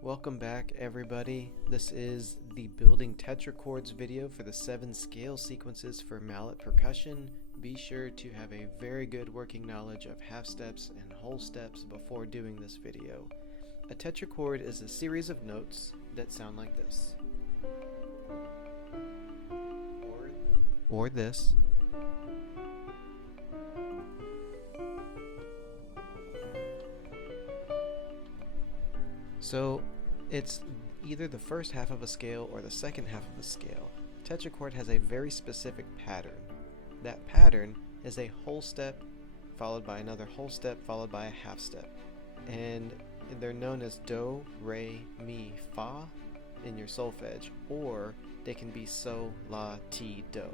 Welcome back, everybody. This is the building tetrachords video for the 7 scale sequences for mallet percussion. Be sure to have a very good working knowledge of half steps and whole steps before doing this video. A tetrachord is a series of notes that sound like this. Or this. So it's either the first half of a scale or the second half of a scale. Tetrachord has a very specific pattern. That pattern is a whole step followed by another whole step followed by a half step. And they're known as do, re, mi, fa in your solfege, or they can be so, la, ti, do.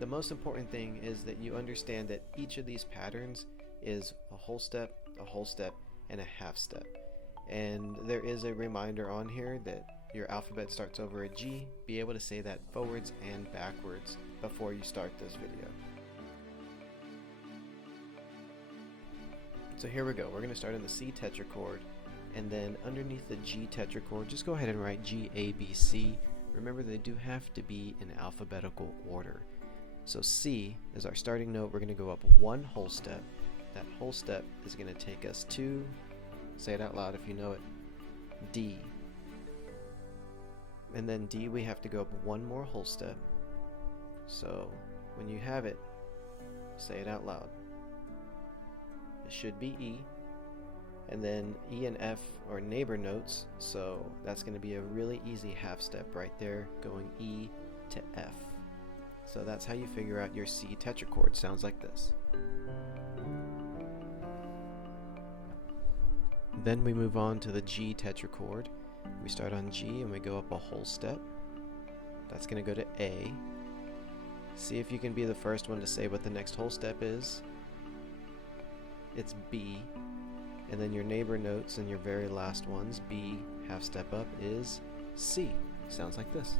The most important thing is that you understand that each of these patterns is a whole step, and a half step. And there is a reminder on here that your alphabet starts over a G. Be able to say that forwards and backwards before you start this video. So here we go. We're going to start in the C tetrachord, and then underneath the G tetrachord, just go ahead and write G, A, B, C. Remember, they do have to be in alphabetical order. So C is our starting note. We're going to go up one whole step. That whole step is going to take us to, say it out loud if you know it, D. And then D, we have to go up one more whole step. So when you have it, say it out loud. It should be E. And then E and F are neighbor notes, so that's going to be a really easy half step right there, going E to F. So that's how you figure out your C tetrachord. Sounds like this. Then we move on to the G tetrachord. We start on G and we go up a whole step. That's going to go to A. See if you can be the first one to say what the next whole step is. It's B. And then your neighbor notes and your very last ones, B, half step up, is C. Sounds like this.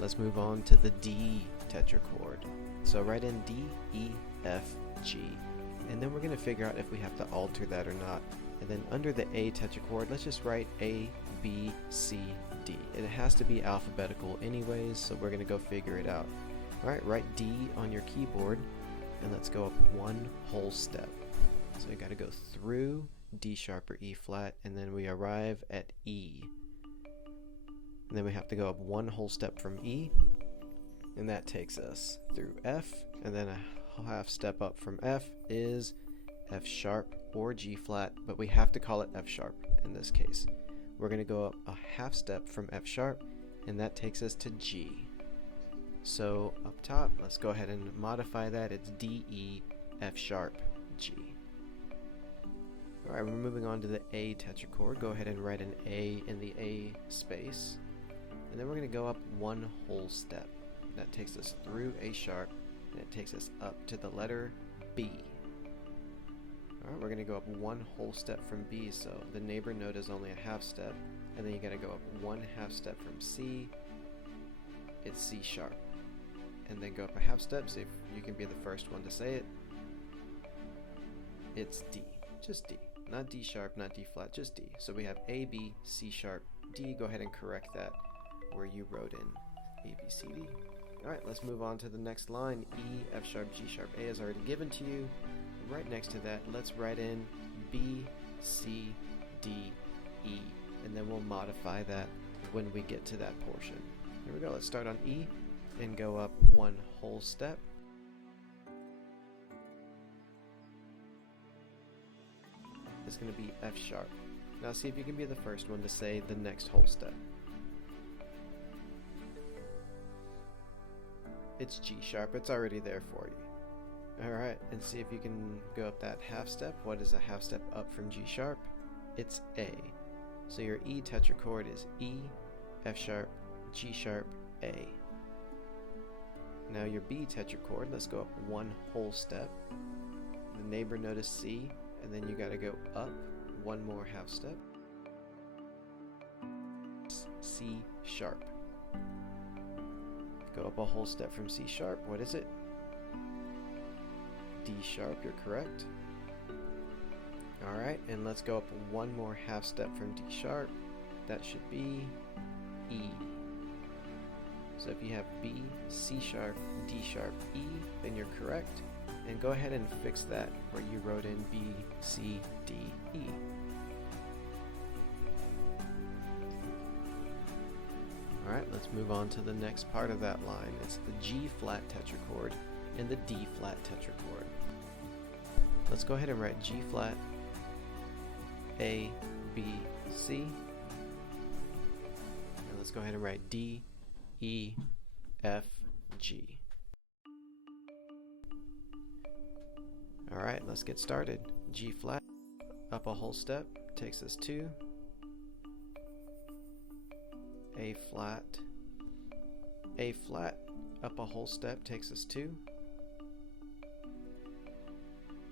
Let's move on to the D tetrachord. So write in D, E, F, G. And then we're going to figure out if we have to alter that or not. And then under the A tetrachord, let's just write A, B, C, D. It has to be alphabetical anyways, so we're going to go figure it out. Alright, write D on your keyboard, and let's go up one whole step. So you got to go through D sharp or E flat, and then we arrive at E. And then we have to go up one whole step from E, and that takes us through F, and then a half step up from F is F sharp or G flat, but we have to call it F sharp in this case. We're going to go up a half step from F sharp, and that takes us to G. So up top, let's go ahead and modify that. It's D, E, F sharp, G. Alright, we're moving on to the A tetrachord. Go ahead and write an A in the A space, and then we're going to go up one whole step. That takes us through A sharp, and it takes us up to the letter B. Alright, we're going to go up one whole step from B, so the neighbor note is only a half step, and then you got to go up one half step from C. It's C sharp. And then go up a half step, see if you can be the first one to say it. It's D. Just D. Not D sharp, not D flat, just D. So we have A, B, C sharp, D. Go ahead and correct that where you wrote in A, B, C, D. Alright, let's move on to the next line. E, F sharp, G sharp, A is already given to you. Right next to that, let's write in B, C, D, E, and then we'll modify that when we get to that portion. Here we go, let's start on E and go up one whole step. It's going to be F sharp. Now see if you can be the first one to say the next whole step. It's G sharp, it's already there for you. Alright, and see if you can go up that half step. What is a half step up from G sharp? It's A. So your E tetrachord is E, F sharp, G sharp, A. Now your B tetrachord, let's go up one whole step. The neighbor note is C, and then you got to go up one more half step. C sharp. Go up a whole step from C sharp. What is it? D sharp, you're correct. Alright, and let's go up one more half step from D sharp. That should be E. So if you have B, C sharp, D sharp, E, then you're correct. And go ahead and fix that where you wrote in B, C, D, E. Alright, let's move on to the next part of that line. It's the G flat tetrachord and the D flat tetrachord. Let's go ahead and write G flat, A, B, C. And let's go ahead and write D, E, F, G. Alright, let's get started. G flat, up a whole step, takes us to A flat, up a whole step, takes us to,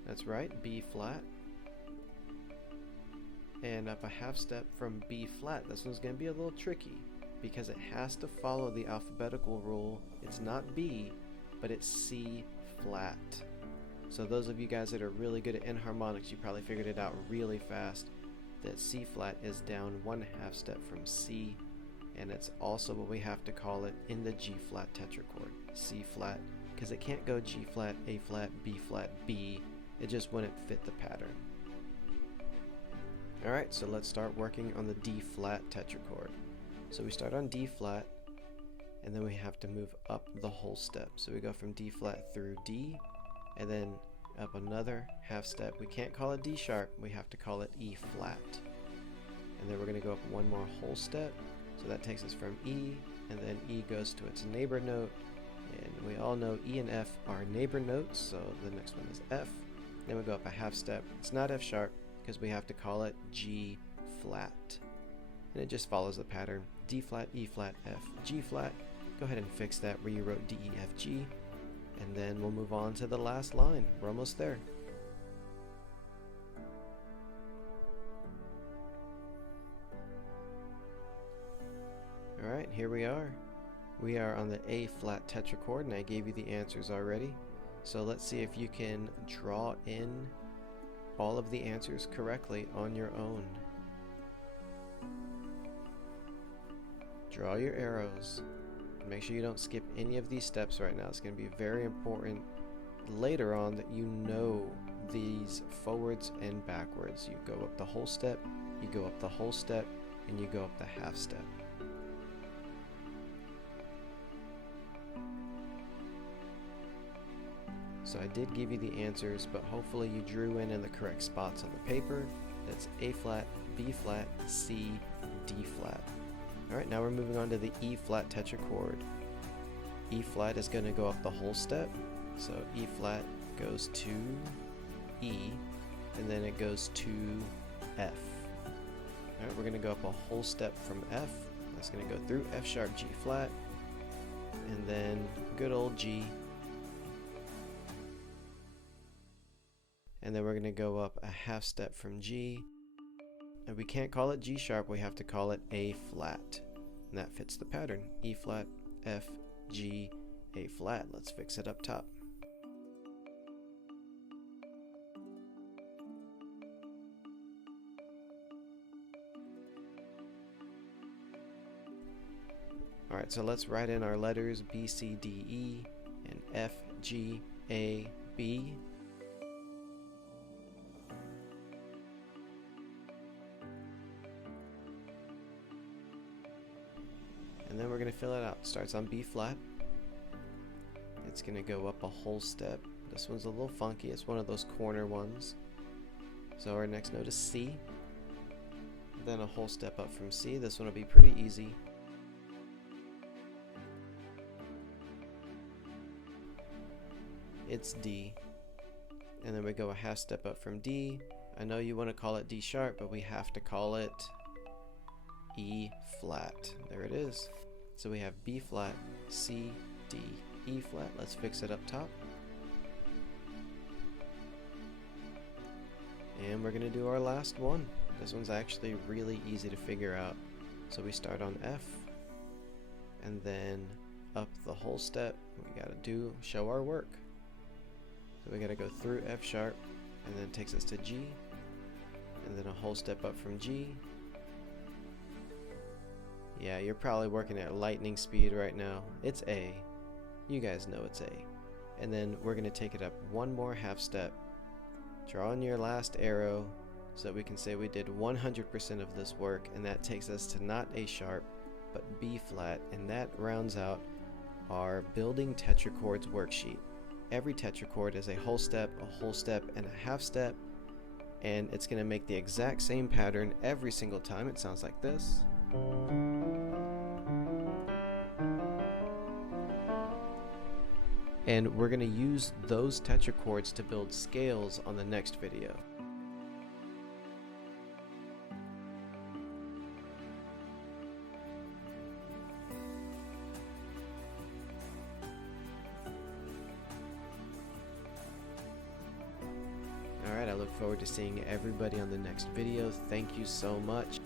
that's right, B flat, and up a half step from B flat. This one's going to be a little tricky because it has to follow the alphabetical rule. It's not B, but it's C flat. So those of you guys that are really good at enharmonics, you probably figured it out really fast that C flat is down one half step from C, and it's also what we have to call it in the G flat tetrachord, C flat, because it can't go G flat, A flat, B flat, B. It just wouldn't fit the pattern. Alright, so let's start working on the D flat tetrachord. So we start on D flat, and then we have to move up the whole step. So we go from D flat through D, and then up another half step. We can't call it D sharp, we have to call it E flat. And then we're going to go up one more whole step. So that takes us from E, and then E goes to its neighbor note. And we all know E and F are neighbor notes, so the next one is F. Then we go up a half step. It's not F sharp because we have to call it G flat. And it just follows the pattern. D flat, E flat, F, G flat. Go ahead and fix that where you wrote D, E, F, G. And then we'll move on to the last line. We're almost there. Alright, here we are. We are on the A flat tetrachord, and I gave you the answers already. So let's see if you can draw in all of the answers correctly on your own. Draw your arrows. Make sure you don't skip any of these steps right now. It's going to be very important later on that you know these forwards and backwards. You go up the whole step, you go up the whole step, and you go up the half step. So I did give you the answers, but hopefully you drew in the correct spots on the paper. That's A flat, B flat, C, D flat. Alright, now we're moving on to the E flat tetrachord. E flat is going to go up the whole step. So E flat goes to E, and then it goes to F. Alright, we're going to go up a whole step from F. That's going to go through F sharp, G flat, and then good old G. And then we're going to go up a half step from G. And we can't call it G sharp, we have to call it A flat. And that fits the pattern. E flat, F, G, A flat. Let's fix it up top. Alright, so let's write in our letters B, C, D, E, and F, G, A, B. And then we're going to fill it out. It starts on B flat. It's going to go up a whole step. This one's a little funky. It's one of those corner ones. So our next note is C. Then a whole step up from C. This one will be pretty easy. It's D. And then we go a half step up from D. I know you want to call it D sharp, but we have to call it E flat. There it is. So we have B flat, C, D, E flat. Let's fix it up top. And we're going to do our last one. This one's actually really easy to figure out. So we start on F, and then up the whole step. We got to show our work. So we got to go through F sharp, and then it takes us to G, and then a whole step up from G. Yeah, you're probably working at lightning speed right now. It's A. You guys know it's A. And then we're going to take it up one more half step. Draw in your last arrow so that we can say we did 100% of this work, and that takes us to not A sharp, but B flat, and that rounds out our building tetrachords worksheet. Every tetrachord is a whole step, and a half step, and it's going to make the exact same pattern every single time. It sounds like this. And we're going to use those tetrachords to build scales on the next video. Alright, I look forward to seeing everybody on the next video. Thank you so much.